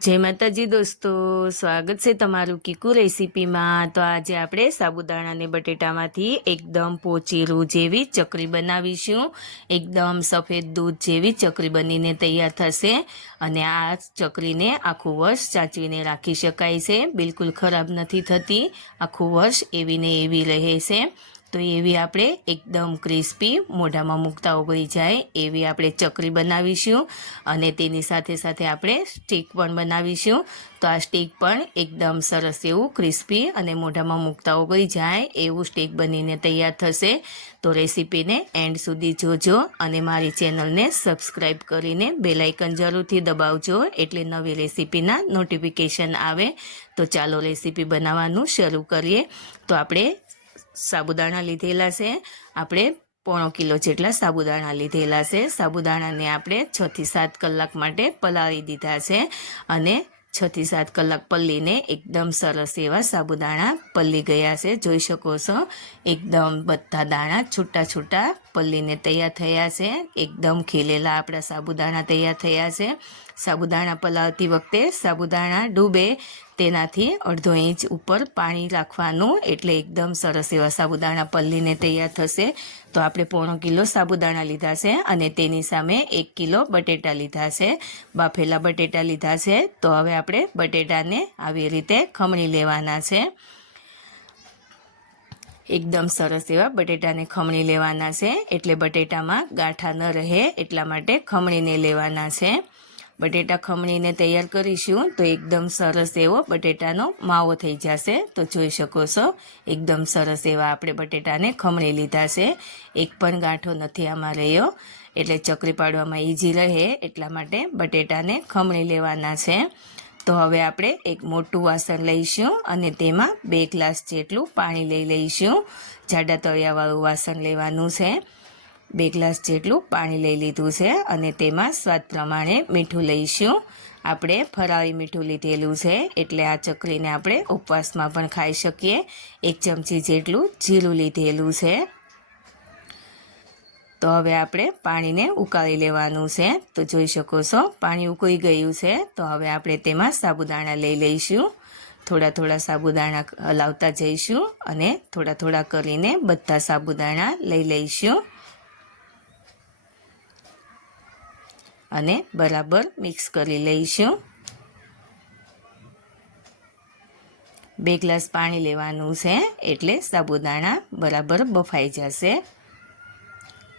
જય માતાજી દોસ્તો, સ્વાગત છે તમારું કીકુ રેસીપીમાં. તો આજે આપણે સાબુદાણાને બટેટામાંથી એકદમ પોચીરું જેવી ચકરી બનાવીશું. એકદમ સફેદ દૂધ જેવી ચકરી બનીને તૈયાર થશે અને આ ચકરીને આખું વર્ષ સાચવીને રાખી શકાય છે. બિલકુલ ખરાબ નથી થતી. આખું વર્ષ એવીને એવી રહે છે તો એવી આપણે એકદમ ક્રિસ્પી મોઢામાં મૂકતા ઓગળી જાય એવી આપણે ચકરી બનાવીશું અને તેની સાથે સાથે આપણે સ્ટીક પણ બનાવીશું. તો આ સ્ટીક પણ એકદમ સરસ એવું ક્રિસ્પી અને મોઢામાં મૂકતા ઓગળી જાય એવું સ્ટીક બનીને તૈયાર થશે. તો રેસીપીને એન્ડ સુધી જોજો અને મારી ચેનલને સબસ્ક્રાઈબ કરીને બેલાઇકન જરૂરથી દબાવજો એટલે નવી રેસીપીના નોટિફિકેશન આવે. તો ચાલો રેસીપી બનાવવાનું શરૂ કરીએ. તો આપણે સાબુદાણા લીધેલા છે. આપણે પોણો કિલો જેટલા સાબુદાણા લીધેલા છે. સાબુદાણાને આપણે છથી સાત કલાક માટે પલાળી દીધા છે અને છથી સાત કલાક પલ્લીને એકદમ સરસ એવા સાબુદાણા પલ્લી ગયા છે. જોઈ શકો છો, એકદમ બધા દાણા છૂટા છૂટા પલ્લીને તૈયાર થયા છે. એકદમ ખીલેલા આપણા સાબુદાણા તૈયાર થયા છે. સાબુદાણા પલાવતી વખતે સાબુદાણા ડૂબે તેનાથી અડધો ઇંચ ઉપર પાણી રાખવાનું એટલે એકદમ સરસ એવા સાબુદાણા પલ્લીને તૈયાર થશે. તો આપણે પોણો કિલો સાબુદાણા લીધા છે અને તેની સામે એક કિલો બટેટા લીધા છે. બાફેલા બટેટા લીધા છે. તો હવે આપણે બટેટાને આવી રીતે ખમણી લેવાના છે. એકદમ સરસ એવા બટેટાને ખમણી લેવાના છે. એટલે બટેટામાં ગાંઠા ન રહે એટલા માટે ખમણીને લેવાના છે. બટેટા ખમણીને તૈયાર કરીશું તો એકદમ સરસ એવો બટેટાનો માવો થઈ જશે. તો જોઈ શકો છો, એકદમ સરસ એવા આપણે બટેટાને ખમણી લીધા છે. એક પણ ગાંઠો નથી આમાં રહ્યો. એટલે ચકરી પાડવામાં ઇઝી રહે, એટલા માટે બટેટાને ખમણી લેવાના છે. તો હવે આપણે એક મોટું વાસણ લઈશું અને તેમાં બે ગ્લાસ જેટલું પાણી લઈ લઈશું. જાડા તળિયાવાળું વાસણ લેવાનું છે. બે ગ્લાસ જેટલું પાણી લઈ લીધું છે અને તેમાં સ્વાદ પ્રમાણે મીઠું લઈશું. આપણે ફરાળી મીઠું લીધેલું છે એટલે આ ચકરીને આપણે ઉપવાસમાં પણ ખાઈ શકીએ. એક ચમચી જેટલું જીરું લીધેલું છે. તો હવે આપણે પાણીને ઉકાળી લેવાનું છે. તો જોઈ શકો છો, પાણી ઉકળી ગયું છે. તો હવે આપણે તેમાં સાબુદાણા લઈ લઈશું. થોડા થોડા સાબુદાણા હલાવતા જઈશું અને થોડા થોડા કરીને બધા સાબુદાણા લઈ લઈશું. અને બરાબર મિક્સ કરી લઈશું. બે ગ્લાસ પાણી લેવાનું છે, એટલે સાબુદાણા બરાબર બફાઈ જશે.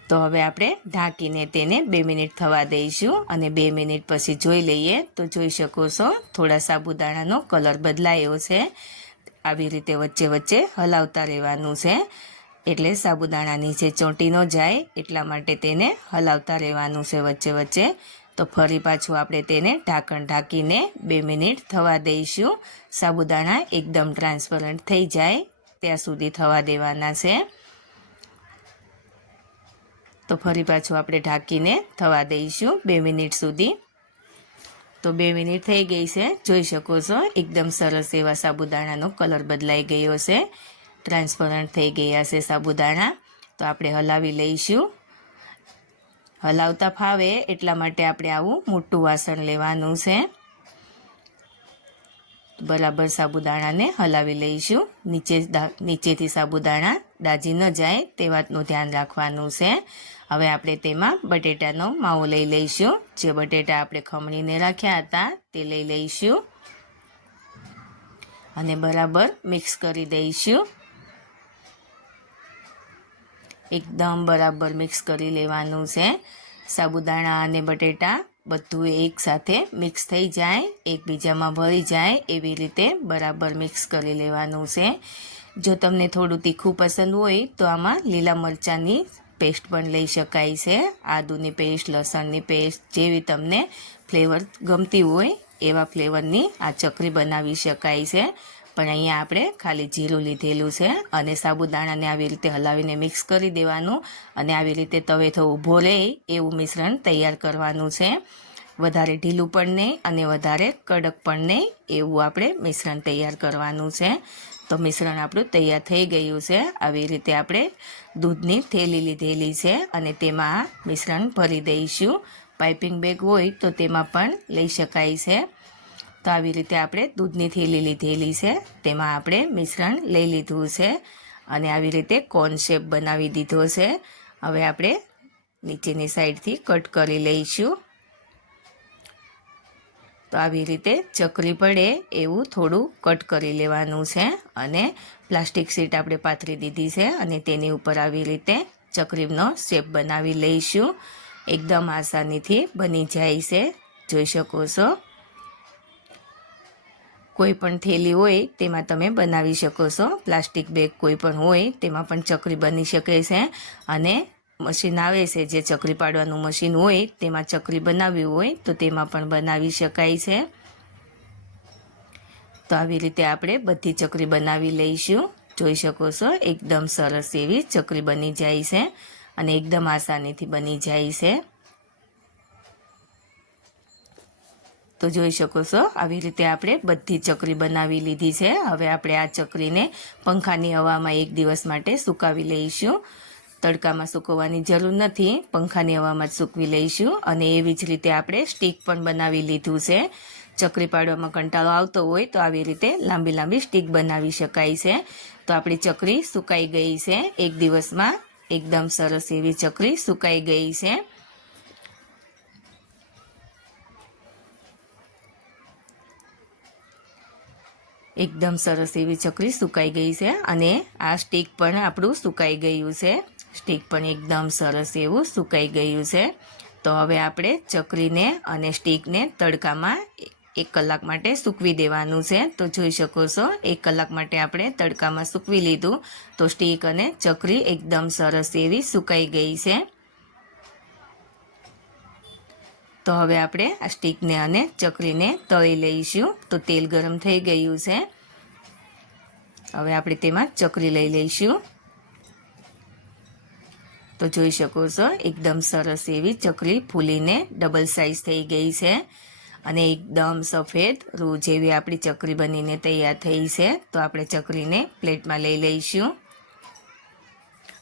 તો હવે આપણે ઢાંકીને તેને બે મિનિટ થવા દઈશું અને બે મિનિટ પછી જોઈ લઈએ. તો જોઈ શકો છો, થોડા સાબુદાણાનો કલર બદલાયો છે. આવી રીતે વચ્ચે વચ્ચે હલાવતા રહેવાનું છે. એટલે સાબુદાણા નીચે ચોંટી ન જાય એટલા માટે તેને હલાવતા રહેવાનું છે વચ્ચે વચ્ચે. તો ફરી પાછું આપણે તેને ઢાંકણ ઢાંકીને બે મિનિટ થવા દઈશું. સાબુદાણા એકદમ ટ્રાન્સપરન્ટ થઈ જાય ત્યાં સુધી થવા દેવાના છે. તો ફરી પાછું આપણે ઢાંકીને થવા દઈશું બે મિનિટ સુધી. તો બે મિનિટ થઈ ગઈ છે. જોઈ શકો છો, એકદમ સરસ એવા સાબુદાણાનો કલર બદલાઈ ગયો છે. ટ્રાન્સપરન્ટ થઈ ગયા છે સાબુદાણા. તો આપણે હલાવી લઈશું. હલાવતા ફાવે એટલા માટે આપણે આવું મોટું વાસણ લેવાનું છે. બરાબર સાબુદાણાને હલાવી લઈશું. નીચે નીચેથી સાબુદાણા દાજી ન જાય તે વાતનું ધ્યાન રાખવાનું છે. હવે આપણે તેમાં બટેટાનો માવો લઈ લઈશું. જે બટેટા આપણે ખમણીને રાખ્યા હતા તે લઈ લઈશું. અને બરાબર મિક્સ કરી દઈશું. એકદમ બરાબર મિક્સ કરી લેવાનું છે. સાબુદાણા અને બટેટા બધું એકસાથે મિક્સ થઈ જાય, એકબીજામાં ભળી જાય એવી રીતે બરાબર મિક્સ કરી લેવાનું છે. જો તમને થોડું તીખું પસંદ હોય તો આમાં લીલા મરચાંની પેસ્ટ પણ લઈ શકાય છે. આદુની પેસ્ટ લસણની પેસ્ટ જેવી તમને ફ્લેવર ગમતી હોય એવા ફ્લેવરની આ ચકરી બનાવી શકાય છે. પણ અહીંયા આપણે ખાલી જીરું લીધેલું છે અને સાબુદાણાને આવી રીતે હલાવીને મિક્સ કરી દેવાનું અને આવી રીતે તવેથો ઊભો રહે એવું મિશ્રણ તૈયાર કરવાનું છે. વધારે ઢીલું પણ નહીં અને વધારે કડક પણ નહીં એવું આપણે મિશ્રણ તૈયાર કરવાનું છે. તો મિશ્રણ આપણું તૈયાર થઈ ગયું છે. આવી રીતે આપણે દૂધની થેલી લીધેલી છે અને તેમાં મિશ્રણ ભરી દઈશું. પાઇપિંગ બેગ હોય તો તેમાં પણ લઈ શકાય છે. તો આવી રીતે આપણે દૂધની થેલી લીધેલી છે. તેમાં આપણે મિશ્રણ લઈ લીધું છે અને આવી રીતે કોન શેપ બનાવી દીધો છે. હવે આપણે નીચેની સાઈડથી કટ કરી લઈશું. તો આવી રીતે ચકરી પડે એવું થોડું કટ કરી લેવાનું છે અને પ્લાસ્ટિક શીટ આપણે પાથરી દીધી છે અને તેની ઉપર આવી રીતે ચકરીનો શેપ બનાવી લઈશું. એકદમ આસાનીથી બની જાય છે. જોઈ શકો છો. કોઈ પણ થેલી હોય, તેમાં તમે બનાવી શકો છો. પ્લાસ્ટિક બેગ કોઈ પણ હોય, તેમાં પણ ચકરી બની શકે છે. અને મશીન આવે છે, જે ચકરી પાડવાનું મશીન હોય, તેમાં ચકરી બનાવવી હોય, તો તેમાં પણ બનાવી શકાય છે. તો આવી રીતે આપણે બધી ચકરી બનાવી લઈશું. જોઈ શકો છો, એકદમ સરસ એવી ચકરી બની જાય છે અને એકદમ આસાનીથી બની જાય છે. તો જોઈ શકો છો, આવી રીતે આપણે બધી ચકરી બનાવી લીધી છે. હવે આપણે આ ચકરીને પંખાની હવામાં એક દિવસ માટે સુકાવી લઈશું. તડકામાં સૂકવવાની જરૂર નથી, પંખાની હવામાં જ સૂકવી લઈશું અને એવી જ રીતે આપણે સ્ટીક પણ બનાવી લીધું છે. ચકરી પાડવામાં કંટાળો આવતો હોય તો આવી રીતે લાંબી લાંબી સ્ટીક બનાવી શકાય છે. તો આપણી ચકરી સુકાઈ ગઈ છે. એક દિવસમાં એકદમ સરસ એવી ચકરી સુકાઈ ગઈ છે. એકદમ સરસ એવી ચકરી સુકાઈ ગઈ છે અને આ સ્ટીક પણ આપણું સુકાઈ ગયું છે. સ્ટીક પણ એકદમ સરસ એવું સુકાઈ ગયું છે. તો હવે આપણે ચકરીને અને સ્ટીકને તડકામાં એક કલાક માટે સૂકવી દેવાનું છે. તો જોઈ શકો છો, એક કલાક માટે આપણે તડકામાં સૂકવી લીધું. તો સ્ટીક અને ચકરી એકદમ સરસ એવી સુકાઈ ગઈ છે. તો હવે આપણે આ સ્ટીકને અને ચકરીને તળી લઈશું. તો તેલ ગરમ થઈ ગયું છે. હવે આપણે તેમાં ચકરી લઈ લઈશું. તો જોઈ શકો છો, એકદમ સરસ એવી ચકરી ફૂલીને ડબલ સાઇઝ થઈ ગઈ છે અને એકદમ સફેદ રૂ જેવી આપણી ચકરી બનીને તૈયાર થઈ છે. તો આપણે ચકરીને પ્લેટમાં લઈ લઈશું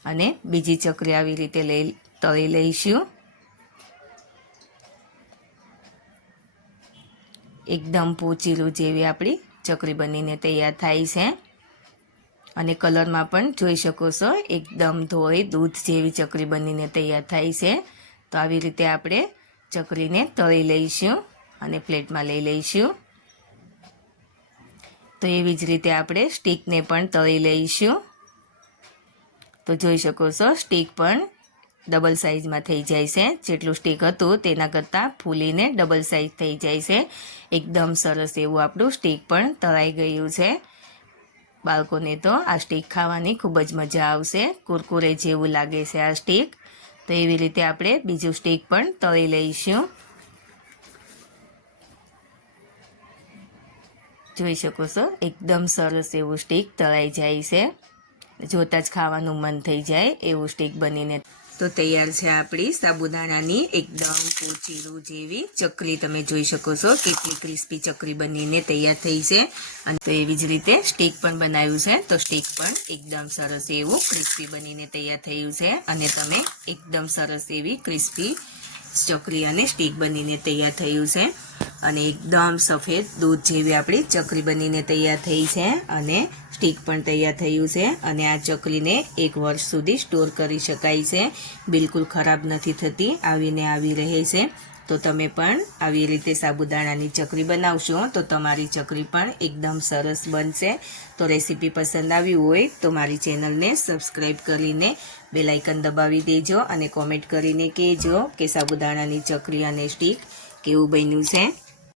અને બીજી ચકરી આવી રીતે લઈ, તળી લઈશું. એકદમ પોચીલું જેવી આપણી ચકરી બનીને તૈયાર થાય છે. અને કલરમાં પણ જોઈ શકો છો, એકદમ ધોઈ દૂધ જેવી ચકરી બનીને તૈયાર થાય છે. તો આવી રીતે આપણે ચકરીને તળી લઈશું અને પ્લેટમાં લઈ લઈશું. તો એવી જ રીતે આપણે સ્ટીકને પણ તળી લઈશું. તો જોઈ શકો છો, સ્ટીક પણ ડબલ સાઇઝમાં થઈ જાય છે. જેટલું સ્ટીક હતું તેના કરતાં ફૂલીને ડબલ સાઇઝ થઈ જાય છે. એકદમ સરસ એવું આપણું સ્ટીક પણ તળાઈ ગયું છે. બાળકોને તો આ સ્ટીક ખાવાની ખૂબ જ મજા આવશે. કુરકુરે જેવું લાગે છે આ સ્ટીક તો એવી રીતે આપણે બીજું સ્ટીક પણ તળી લઈશું. જોઈ શકો છો, એકદમ સરસ એવું સ્ટીક તળાઈ જાય છે. જોતાં જ ખાવાનું મન થઈ જાય એવું સ્ટીક બનીને. તો તૈયાર છે આપણી સાબુદાણાની એકદમ પોચીરું જેવી ચકરી તમે જોઈ શકો છો. કેટલી ક્રિસ્પી ચકરી બનીને તૈયાર થઈ છે. અને તો એવી જ રીતે સ્ટીક પણ બનાવ્યું છે. તો સ્ટીક પણ એકદમ સરસ એવું ક્રિસ્પી બનીને તૈયાર થયું છે. અને તમે એકદમ સરસ એવી ક્રિસ્પી ચકરી અને સ્ટીક બનીને તૈયાર થયું છે. અને એકદમ સફેદ દૂધ જેવી આપણી ચકરી બનીને તૈયાર થઈ છે. અને સ્ટીક પણ તૈયાર થયું છે અને આ ચકલીને એક વર્ષ સુધી સ્ટોર કરી શકાય છે. બિલકુલ ખરાબ નથી થતી આવીને આવી રહે છે. તો તમે પણ આવી રીતે સાબુદાણાની ચકરી બનાવશો તો તમારી ચકરી પણ એકદમ સરસ બનશે. તો રેસીપી પસંદ આવી હોય તો મારી ચેનલને સબસ્ક્રાઈબ કરીને બેલાઇકન દબાવી દેજો અને કોમેન્ટ કરીને કહેજો કે સાબુદાણાની ચકરી અને સ્ટીક કેવું બન્યું છે.